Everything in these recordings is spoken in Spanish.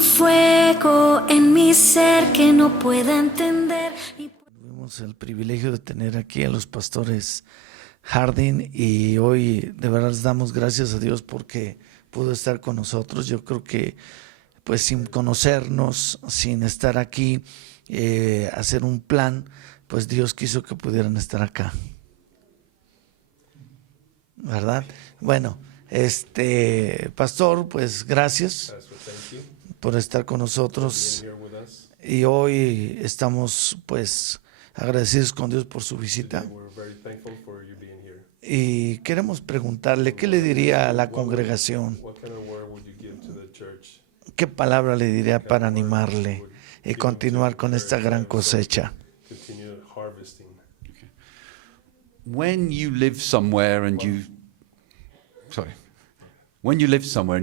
un fuego en mi ser que no pueda entender. Tuvimos el privilegio de tener aquí a los pastores Harding y hoy de verdad les damos gracias a Dios porque pudo estar con nosotros. Yo creo que pues sin conocernos, sin estar aquí, hacer un plan, pues Dios quiso que pudieran estar acá, ¿verdad? Bueno, pastor, pues gracias por estar con nosotros y hoy estamos pues agradecidos con Dios por su visita y queremos preguntarle qué le diría a la congregación, qué palabra le diría para animarle y continuar con esta gran cosecha. When you live somewhere and you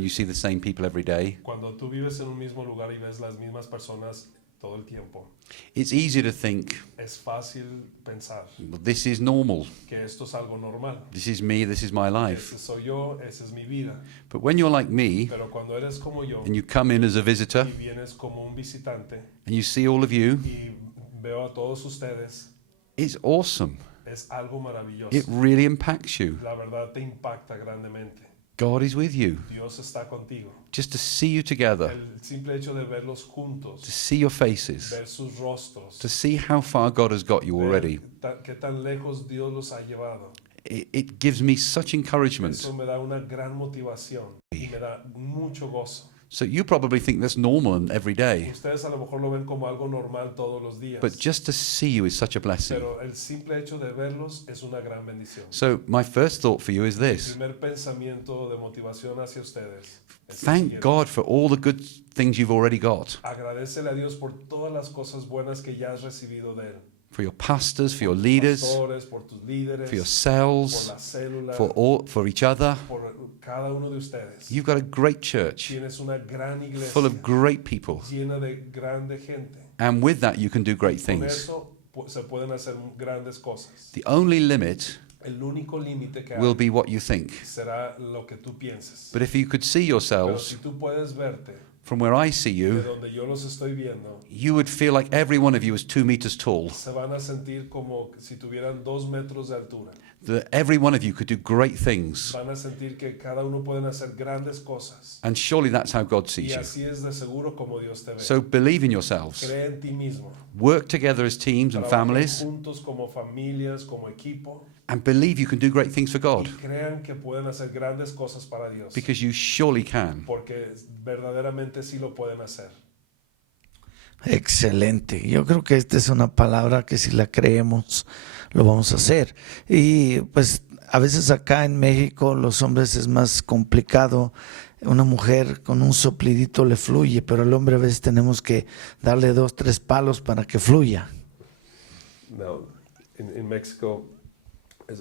see the same people every day, Cuando tú vives en un mismo lugar y ves las mismas personas todo el tiempo, it's easy to think, es fácil pensar well, this is normal. que esto es algo normal. This is me, this is my life. Ese soy yo, esa es mi vida. But when you're like me Pero cuando eres como yo and you come in as a visitor y vienes como un visitante and you see all of you, y veo a todos ustedes, it's awesome. es algo maravilloso. It really impacts you. La verdad te impacta grandemente. God is with you. Dios está contigo. Just to see you together, El simple hecho de verlos to juntos, see your faces, ver sus rostros, to see how far God has got you already, qué tan lejos Dios los ha llevado. it gives me such encouragement. Eso me da una gran motivación y me da mucho gozo. So you probably think that's normal and every day, Ustedes a lo mejor lo ven como algo normal todos los días, but just to see you is such a blessing. pero el simple hecho de verlos es una gran bendición. So my first thought for you is El this: primer pensamiento de motivación hacia ustedes es el thank siguiente. God for all the good things you've already got, Agradécele a Dios por todas las cosas buenas que ya has recibido de él. for your pastors, for your Por tus leaders, pastores, por tus líderes, for your por cells, la célula, for each other. por cada uno de ustedes. You've got a great church Tienes una gran iglesia full of great people, llena de grande gente. and with that you can do great Con things. eso se pueden hacer grandes cosas. The only limit El único límite que will hay be what you think. será lo que tú pienses. But if you could see Pero yourselves si tú puedes verte from where I see de you, donde yo los estoy viendo, you would feel like every one of you is 2 meters tall. se van a sentir como si tuvieran 2 metros de altura. That every one of you could do great things. Van a sentir que cada uno pueden hacer grandes cosas. And surely that's how God Y sees you. así es de seguro como Dios te ve. So believe in yourselves. Cree en ti mismo. Work together as teams and Trabajen families, juntos como familias, como equipo. and believe you can do great things for God, Y crean que pueden hacer grandes cosas para Dios. because you surely can. Porque verdaderamente sí lo pueden hacer. Excelente. Yo creo que esta es una palabra que si la creemos, lo vamos a hacer. Y pues a veces acá en México los hombres es más complicado. Una mujer con un soplidito le fluye, pero el hombre a veces tenemos que darle 2, 3 palos para que fluya. Now, in Mexico,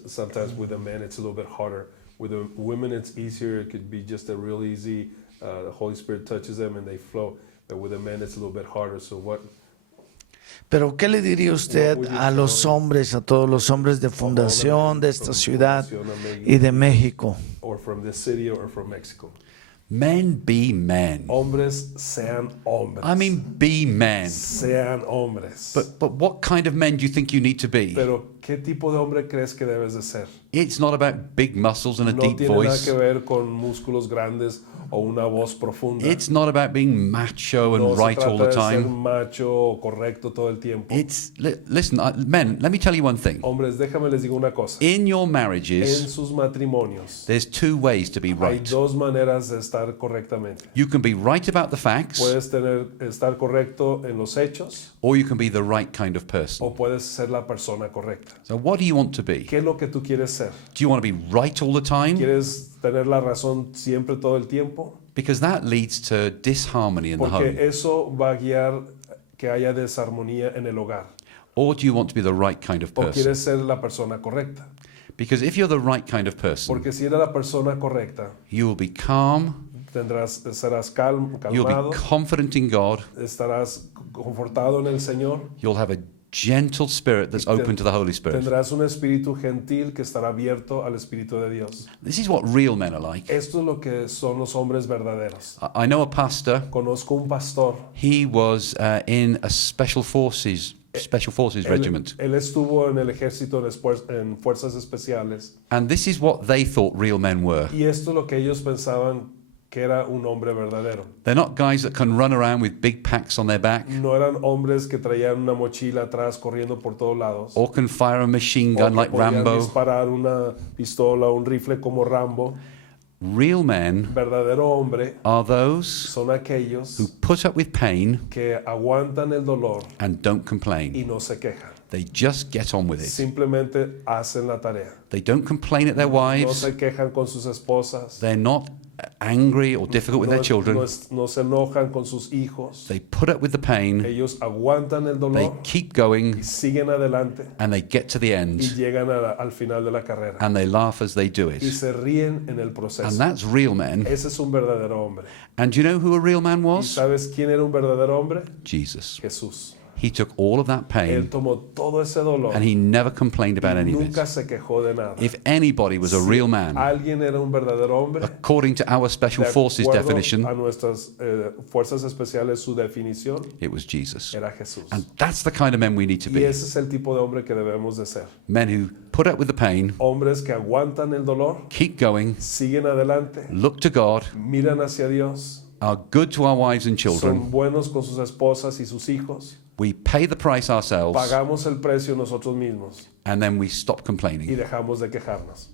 sometimes with the men it's a little bit harder. With the women it's easier. It could be just a real easy, the Holy Spirit touches them and they flow. But with the men it's a little bit harder. So what? Pero ¿qué le diría usted a los hombres, a todos los hombres de fundación de esta ciudad y de México? Or from this city or from Mexico. Men be men. Hombres sean hombres. I mean, be men. Sean hombres. But what kind of men do you think you need to be? Pero ¿qué tipo de hombre crees que debes de ser? It's not about big muscles and a No deep tiene nada voice. que ver con músculos grandes o una voz profunda. It's not about being macho and No se right all trata the de ser time. macho o correcto todo el tiempo. Listen, men, let me tell you one thing. Hombres, déjame les digo una cosa. In your En marriages, sus matrimonios there's 2 ways to be hay right. 2 maneras de estar correctamente. You can be right about the facts, Puedes estar correcto en los hechos or you can be the right kind of person. o puedes ser la persona correcta. So what do you want to be? ¿Qué es lo que tú quieres ser? Do you want to be right all the time? ¿Quieres tener la razón siempre todo el tiempo? Because that leads to disharmony in the home. Porque eso va a guiar que haya desarmonía en el hogar. Or do you want to be the right kind of ¿O person? quieres ser la persona correcta? Because if you're the right kind of person, Porque si eres la persona correcta, you will be calm, serás you'll calmado, be confident in God, estarás confortado en el Señor, you'll have a gentle spirit that's open to the Holy Spirit. Tendrás un espíritu gentil que estará abierto al Espíritu de Dios. This is what real men are like. Esto es lo que son los hombres verdaderos. I know a pastor. Conozco un pastor. He was in a special forces regiment. Él estuvo en el ejército en fuerzas especiales. And this is what they thought real men were. Y esto es lo que ellos pensaban que era un hombre verdadero. They're not guys that can run around with big packs on their back. No eran hombres que traían una mochila atrás corriendo por todos lados. Or can fire a machine O gun que like podían Rambo. disparar una pistola o un rifle como Rambo. Real men Verdadero hombre are those son aquellos who put up with pain que aguantan el dolor and don't y complain. no se quejan. They just get on with it. Simplemente hacen la tarea. They don't complain at their No wives. se quejan con sus esposas. They're not angry or difficult with their children. No se enojan con sus hijos. They put up with the pain. Ellos aguantan el They dolor keep y going siguen adelante and they get to the y end llegan al final de la carrera. and they laugh as they do Y it. se ríen en el proceso. And that's real men. Ese es un verdadero hombre. And do you know who a real man ¿Y was? sabes quién era un verdadero hombre? Jesus. Jesús. He took all of that Él pain tomó todo ese dolor and he never complained about y any of nunca it. se quejó de nada. If anybody was a Si real man, alguien era un verdadero hombre, according to our special de forces acuerdo definition, a nuestras fuerzas especiales, su definición it was Jesus. era Jesús. And that's the kind of men we need to Y be. ese es el tipo de hombre que debemos de ser. Men who put up with the pain, Hombres que aguantan el dolor, keep going, siguen adelante, look to God, miran hacia Dios, are good to our wives and children. son buenos con sus esposas y sus hijos. We pay the price ourselves Pagamos el precio nosotros mismos and then we stop y complaining. dejamos de quejarnos.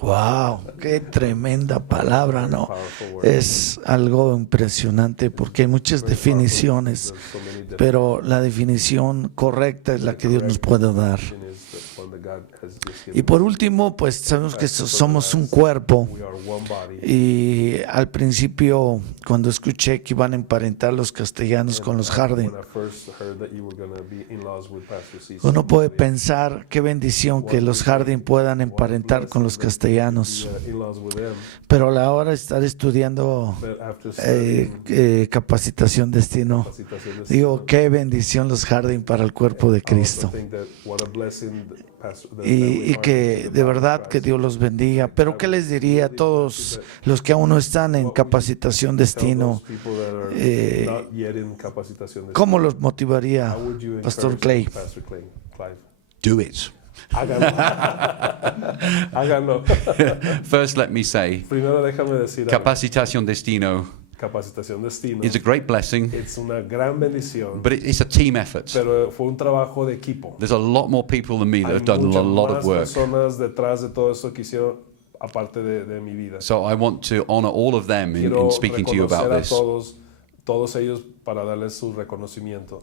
Wow, qué tremenda palabra, ¿no? Powerful word. Es algo impresionante porque hay muchas definiciones, There's so many different pero la definición correcta es la que Dios nos puede dar. definitions that one that God has just given. Y por último, pues sabemos que somos un cuerpo. We are one body. Y al principio, cuando escuché que iban a emparentar los castellanos con los Harden, When I first heard that you were going to be in-laws with Pastor C. uno puede pensar qué bendición que los Harden puedan emparentar con los castellanos. In-laws with them. Pero a la hora de estar estudiando But after studying capacitación destino, capacitación de digo, qué bendición los Harden para el cuerpo de I also Cristo. think that what a blessing the pastor- the Y family que are de verdad que Dios los bendiga. Pero ¿qué les diría a todos los que aún no están en capacitación Tell destino? those people that are eh, not yet in capacitación de ¿Cómo los motivaría, How would you Pastor encourage Clay? Pastor Clive? Do it. Háganlo. Háganlo. First, let me say, Primero déjame decir algo. Capacitación Destino Capacitación Destino is a great blessing, es una gran bendición, but it's a team effort. pero fue un trabajo de equipo. There's a lot more people than me that Hay have done a muchas lot más of work. personas detrás de todo esto que hicieron aparte de mi vida. So I want to honor all of them Quiero in speaking to you about reconocer a this. todos ellos para darles su reconocimiento.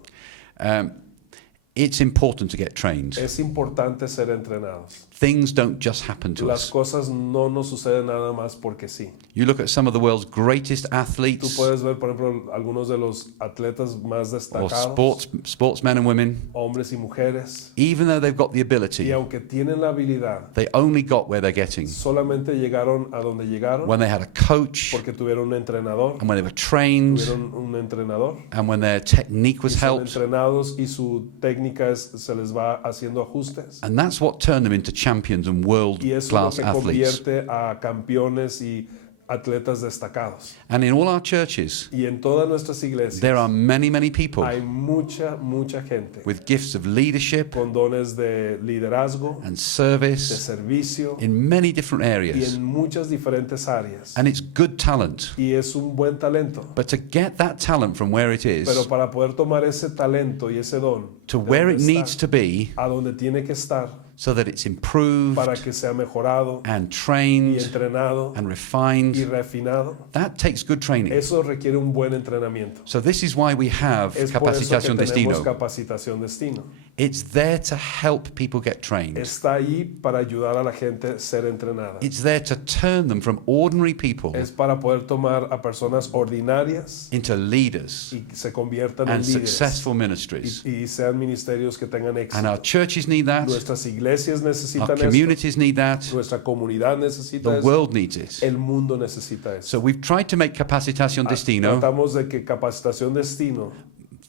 It's important to get trained. Es importante ser entrenados. Things don't just happen to Las us. cosas no nos suceden nada más porque sí. You look at some of the world's greatest Tú athletes puedes ver, por ejemplo, algunos de los atletas más or destacados, sportsmen and women, hombres y mujeres, even though they've got the y ability, aunque tienen la habilidad, they only got where they're getting solamente llegaron a donde llegaron when they had a coach porque tuvieron un entrenador, and when they were trained tuvieron un entrenador, and when their technique y was son helped. entrenados y su técnica se les va haciendo ajustes. And that's what turned them into champions and Y eso es lo world-class que athletes. convierte a campeones y atletas destacados. And in all our churches, Y en todas nuestras iglesias there are many people hay mucha gente with gifts of leadership con dones de liderazgo, and de service servicio in many different y areas. en muchas diferentes áreas. And it's good talent. Y es un buen talento. But to get that talent from where it Pero is para poder tomar ese talento y ese don to de where donde it needs está to be a donde tiene que estar so that it's improved para que sea mejorado and y trained entrenado and y refined, refinado, that takes good training. eso requiere un buen entrenamiento. So this is why we have Es por eso que Capacitación tenemos Destino. capacitación destino. It's there to help people get trained. Está ahí para ayudar a la gente a ser entrenada. It's there to turn them from ordinary people Es para poder tomar a personas ordinarias into leaders y se conviertan en and líderes successful ministries. y sean ministerios que tengan And our éxito. churches need that. Nuestras iglesias Our necesitan esto. communities need that. Nuestra comunidad necesita The eso. world needs it. El mundo necesita eso. So we've tried to make Capacitación Destino Tratamos de que capacitación destino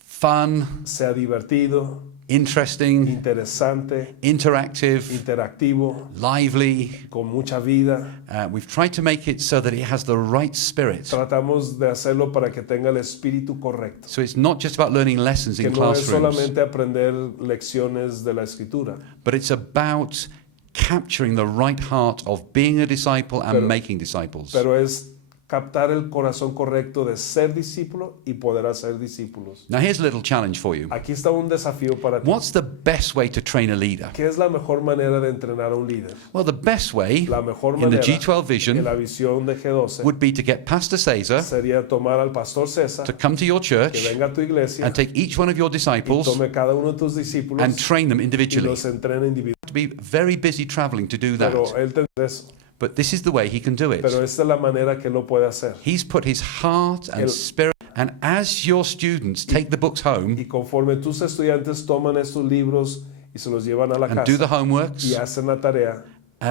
fun, sea divertido, interesting, interesante, interactive, interactivo, lively. con mucha vida. We've tried to make it so that it has the right spirit. Tratamos de hacerlo para que tenga el espíritu correcto. So it's not just about learning lessons Que in no es classrooms, solamente aprender lecciones de la escritura, but it's about capturing the right heart of being a disciple and Pero- making disciples. pero es captar el corazón correcto de ser discípulo y poder hacer discípulos. Now here's a little challenge for you. Aquí está un desafío para ti. What's the best way to train a leader? ¿Qué es la mejor manera de entrenar a un líder? Well, the best way La mejor in the manera G12 en vision la visión de G12 would be to get Pastor Cesar sería tomar al pastor César, to come to your que church venga a tu iglesia and take each one of your y disciples tome cada uno de tus discípulos and train them y individually. los entrene individualmente. To be very busy traveling to do Pero that. él tendrá eso. But this is the way he can do it. Pero esta es la manera que lo puede hacer. He's put his heart and El- spirit, and as your students take the books home Y conforme tus estudiantes toman estos libros y se los llevan a la and do the casa homeworks, y hacen la tarea,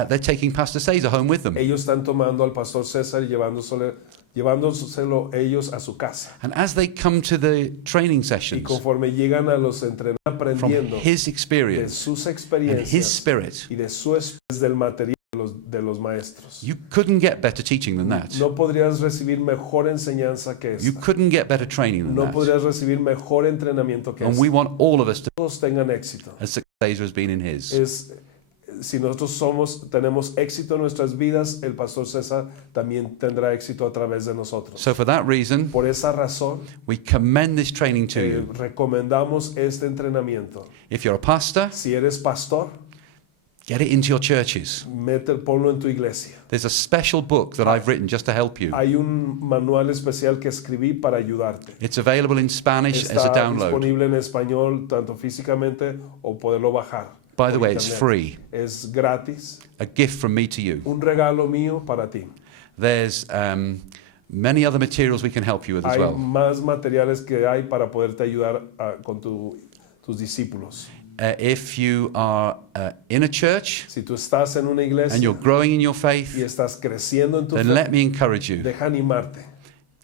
they're taking Pastor Cesar home with them. ellos están tomando al pastor César y llevándoselo ellos a su casa. And as they come to the training Y sessions conforme llegan a los entrenar from aprendiendo his de experience sus and his experiencias spirit, y de su del material de los maestros. you couldn't get better teaching than that. No podrías recibir mejor enseñanza que You esta. couldn't get better training than No that. podrías recibir mejor entrenamiento que And este. we want all of us to, Todos tengan éxito. as Cesar has been in his. Si nosotros tenemos éxito en nuestras vidas, el pastor César también tendrá éxito a través de nosotros. So for that reason, Por esa razón, we commend this training to you. recomendamos este entrenamiento. If you're a pastor, Si eres pastor, get it into your churches. ponlo en tu iglesia. There's a special book that I've written just to help you. Hay un manual especial que escribí para ayudarte. It's available in Spanish as a Está download. disponible en español, tanto físicamente o poderlo bajar. By the por way, it's internet. free. Es gratis. A gift from me to you. Un regalo mío para ti. There's many other materials we can help you with as Hay well. más materiales que hay para poderte ayudar con tus discípulos. If you are in a church Si tú estás en una iglesia and you're growing in your y faith, estás creciendo en tu then fe, let me encourage you. deja animarte.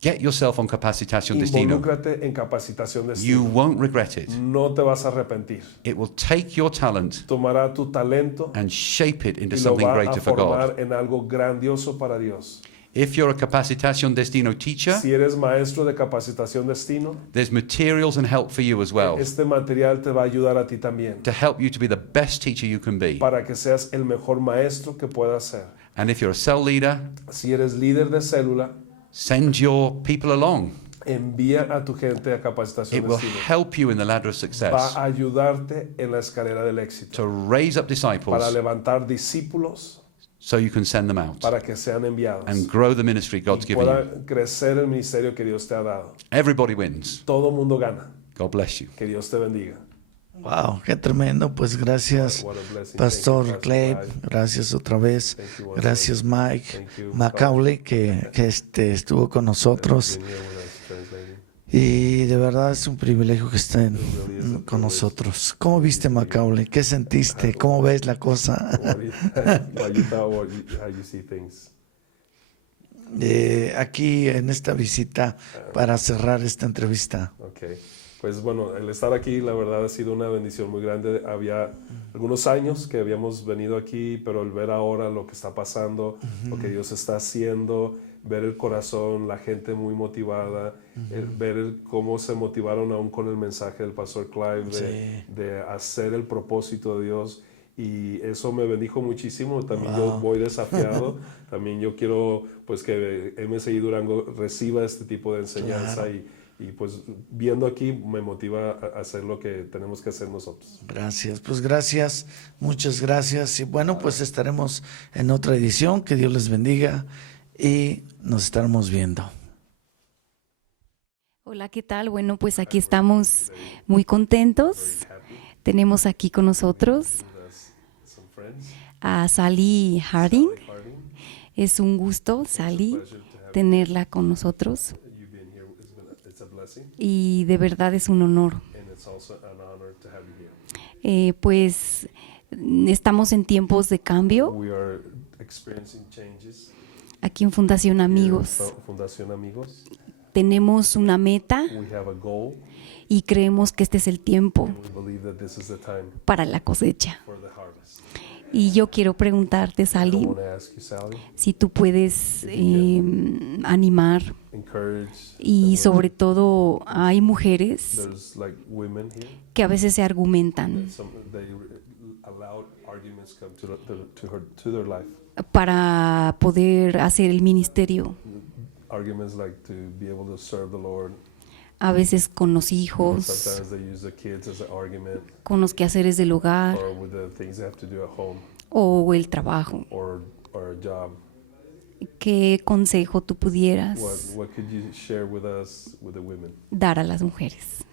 Get yourself on Capacitación Destino. Involúcrate en capacitación de You destino. won't regret it. No te vas a arrepentir. It will take your talent Tomará tu talento and shape it into y lo something va a greater for God. formar en algo grandioso para Dios. If you're a Capacitación Destino teacher, Si eres maestro de capacitación destino, there's materials and help for you as well este material te va a ayudar a ti también to help you to be the best teacher you can be. para que seas el mejor maestro que puedas ser. And if you're a cell leader, Si eres líder de célula, send your people along. envía a tu gente a capacitación It will destino. help you in the ladder of Va success a ayudarte en la escalera del éxito to raise up para disciples levantar discípulos so you can send them out para que sean enviados and grow the ministry God's y given you. pueda crecer el ministerio que Dios te ha dado. Everybody wins. Todo mundo gana. God bless you. Que Dios te bendiga. Wow, qué tremendo. Pues gracias, What a blessing. Pastor Thank you, Clay. Clive. Gracias otra vez. Thank you once Gracias, Mike. Thank you, Macaulay, que estuvo con nosotros. Being here with us translating. Y de verdad es un privilegio que estén It really is a con privilege. nosotros. ¿Cómo viste, Macaulay? ¿Qué sentiste? ¿Cómo ves la cosa? What you thought, how you see things. Aquí en esta visita para cerrar esta entrevista. Okay. Pues bueno, el estar aquí la verdad ha sido una bendición muy grande. Había algunos años que habíamos venido aquí, pero el ver ahora lo que está pasando, lo que Dios está haciendo, ver el corazón, la gente muy motivada, ver cómo se motivaron aún con el mensaje del pastor Clive de hacer el propósito de Dios. Y eso me bendijo muchísimo. También yo voy desafiado. También yo quiero pues que MSI Durango reciba este tipo de enseñanza. Claro. Y pues viendo aquí me motiva a hacer lo que tenemos que hacer nosotros. Gracias, pues gracias, muchas gracias. Y bueno, pues estaremos en otra edición. Que Dios les bendiga y nos estaremos viendo. Hola, ¿qué tal? Bueno, pues aquí estamos muy contentos. Tenemos aquí con nosotros Some friends. a Sally Harding. Harding, Es un gusto, Sally, pleasure to have tenerla con nosotros you being here. It's a blessing, y de verdad es un honor. and it's also an honor to have you here. Pues estamos en tiempos de cambio We are experiencing changes aquí en Fundación here Amigos. in Fundación Amigos. tenemos una meta we have a goal, y creemos que este es el tiempo and we believe that this is the time para la cosecha. for the harvest. Y yo quiero preguntarte, I Sally, want to ask you, Sally, si tú puedes animar, encourage. y sobre todo hay mujeres There's like women here. que a veces se argumentan They allow arguments come to their life. para poder hacer el ministerio, Arguments like to be able to serve the Lord. a veces con los hijos, Sometimes they use the kids as an argument, con los quehaceres del hogar or with the things they have to do at home, o el trabajo. or a job. ¿Qué consejo tú pudieras What could you share with us, with the women? dar a las mujeres?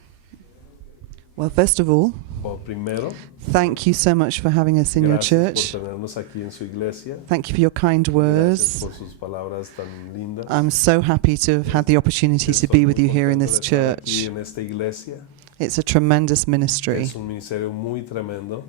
Well, first of all, Well, primero, thank you so much for having us in your gracias church. por tenernos aquí en su iglesia. Thank you for your kind Gracias words. por sus palabras tan lindas. I'm so happy to have had the opportunity to be with you here in this Estoy muy contento de estar aquí church. en esta iglesia. It's a tremendous ministry. Es un ministerio muy tremendo.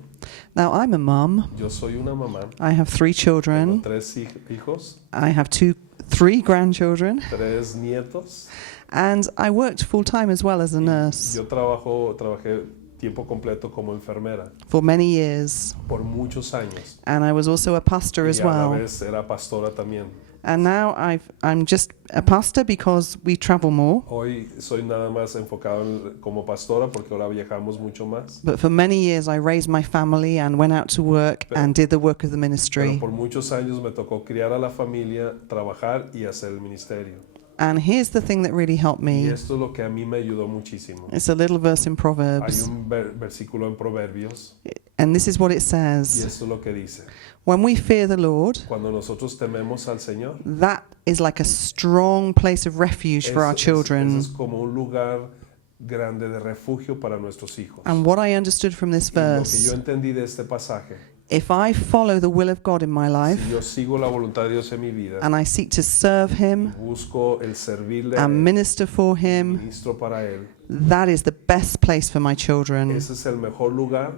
Now, I'm a mum. Yo soy una mamá. I have 3 Tengo children. 3 hijos, I have 3 grandchildren. 3 nietos. And I worked full time as well as a nurse Yo trabajé tiempo completo como enfermera for many years. por muchos años. And I was also a pastor as Y a la well. vez era pastora también. And now I'm just a pastor because we travel more. Hoy soy nada más enfocado como pastora porque ahora viajamos mucho más. But for many years, I raised my family and went out to work and did the work of the Pero ministry. por muchos años me tocó criar a la familia, trabajar y hacer el ministerio. And here's the thing that really helped Y me. esto es lo que a mí me ayudó muchísimo. It's a little verse in Hay Proverbs. un versículo en Proverbios And this is what it y says. esto es lo que dice. When we fear the Lord, Cuando nosotros tememos al Señor, that is like a strong place of refuge for our eso children. es como un lugar grande de refugio para nuestros hijos. And what I understood from this Y lo que yo verse, entendí de este pasaje, if I follow the will of God in my si life yo sigo la voluntad de Dios en mi vida, and I seek to serve Him busco el servirle, and minister for Him, ministro para Él, that is the best place for my children. ese es el mejor lugar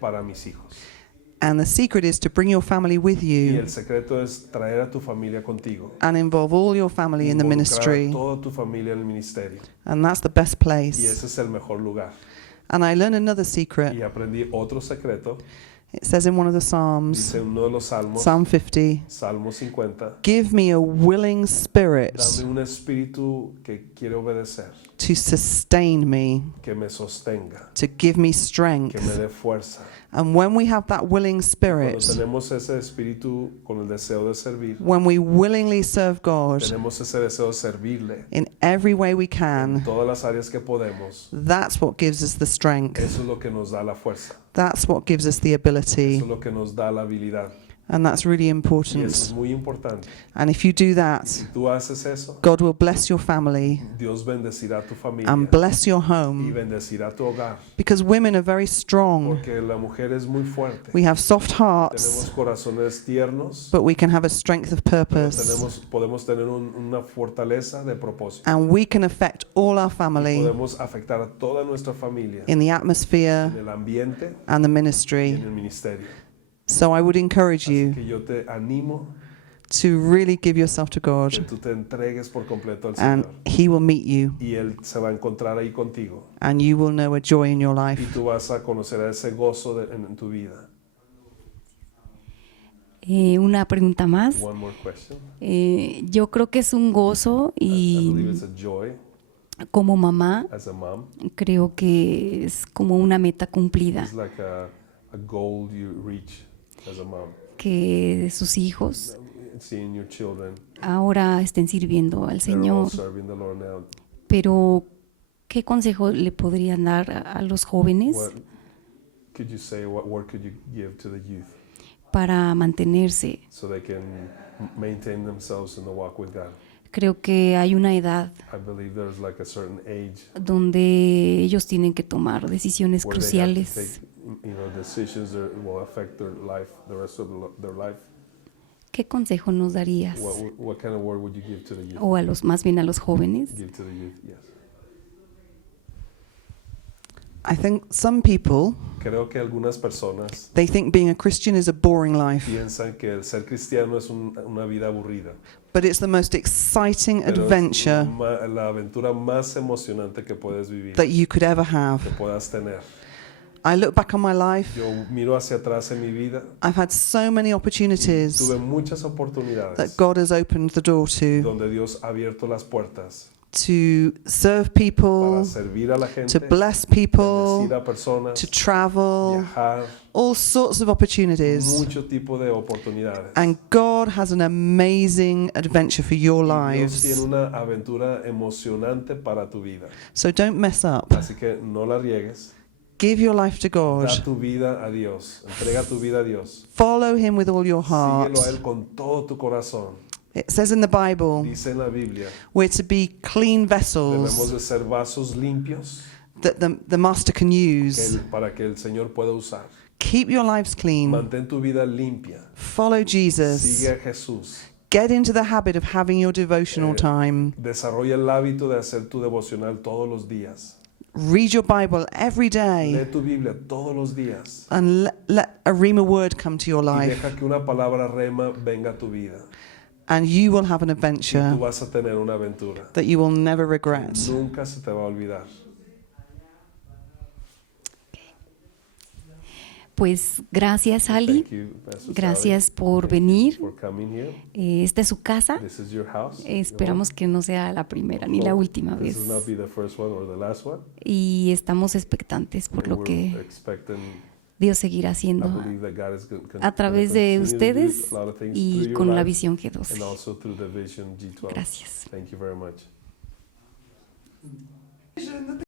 para mis hijos. And the secret is to bring your family with Y you el secreto es traer a tu familia contigo. and involve all your family in the Involucrar ministry. a toda tu familia en el ministerio. And that's the best Y place. ese es el mejor lugar. And I learned another Y secret. aprendí otro secreto. It says in one of the Psalms, Dice uno de los salmos, Psalm 50, Salmo 50. give me a willing spirit Dame un espíritu que quiere obedecer, to sustain me, que me sostenga, to give me que me strength. dé fuerza. And when we have that willing Cuando spirit, tenemos ese espíritu con el deseo de servir, when we willingly serve God tenemos ese deseo de servirle in every way we en can, todas las áreas que podemos. that's what gives us the strength. Eso es lo que nos da la fuerza. That's what gives us the Eso ability. es lo que nos da la habilidad. And that's really Y eso es important. muy importante. And if you do that, Si tú haces eso, God will bless your family Dios bendecirá tu familia and bless your y home. bendecirá tu hogar. Because women are very strong. Porque la mujer es muy fuerte. We have soft hearts, Tenemos corazones tiernos, but we can have a strength of pero purpose. podemos tener una fortaleza de propósito. And we can affect all our Y family podemos afectar a toda nuestra familia in the atmosphere en el ambiente and the y en ministry. el ministerio. So I would encourage Así you que yo te animo to really give yourself to que God, tú te entregues por completo al and Señor. He will meet you, Y Él se va a encontrar ahí contigo. and you will know a joy in your Y life. tú vas a conocer a ese gozo en tu vida. Una pregunta más. One more question. Yo creo que es un gozo I believe y it's a joy como mamá as a mom. creo que es como una meta cumplida, It's like a goal you reach as a mom. que sus hijos Seeing your children, ahora estén sirviendo al they're all Señor. serving the Lord now. Pero, ¿qué consejo le podrían dar a los jóvenes What could you say, what word could you give to the youth para mantenerse? so they can maintain themselves in the walk with God? Creo que hay una edad I believe there's like a certain age donde ellos tienen que tomar decisiones where they have to cruciales. take, decisions that will affect their life, the rest of their life. ¿Qué consejo nos darías? What kind of word would you give to the youth? O más bien a los jóvenes. Give to the youth, yes. I think some people, Creo que algunas personas they think being a Christian is a boring life. piensan que el ser cristiano es una vida aburrida. but it's the most exciting pero es adventure la aventura más emocionante que puedes vivir, that you could ever have. que puedas tener. I look back on my life. Yo miro hacia atrás en mi vida. I've had so many opportunities Tuve muchas oportunidades that God has opened the door to donde Dios ha abierto las puertas serve para people, servir a la to gente, bless people, bendecir a personas, to travel, viajar, all sorts of opportunities. mucho tipo de oportunidades. And God has an amazing adventure for your Y Dios tiene lives. una aventura emocionante para tu vida. So don't mess up. Así que no la riegues. Give your life to God. Da tu vida a Dios. Entrega tu vida a Dios. Follow Him with all your heart. Síguelo a Él con todo tu corazón. It says in the Bible, Dice en la Biblia, we're to be clean debemos vessels de ser vasos limpios that the Master can use. para que el Señor pueda usar. Keep your lives clean. Mantén tu vida limpia. Follow Jesus. Sigue a Jesús. Get into the habit of having your devotional time. Desarrolla el hábito de hacer tu devocional todos los días. Read your Bible every day. Lee tu Biblia todos los días. And let a Rhema word come to your Y life. deja que una palabra rema venga a tu vida. And you will have an Y adventure tú vas a tener una aventura. that you will never regret. Nunca se te va a olvidar. Pues gracias, Ali. Thank you, Pastor Gracias Sally. por Thank you venir. for coming here. Esta es su casa. This is your house. Esperamos que no sea la primera ni la última This vez. will not be the first one or the last one. Y estamos expectantes por lo We're que expecting, Dios seguirá I haciendo believe that God is a través de ustedes a lot of things through y your con la life visión and G12. also through the Vision G12. Gracias. Thank you very much.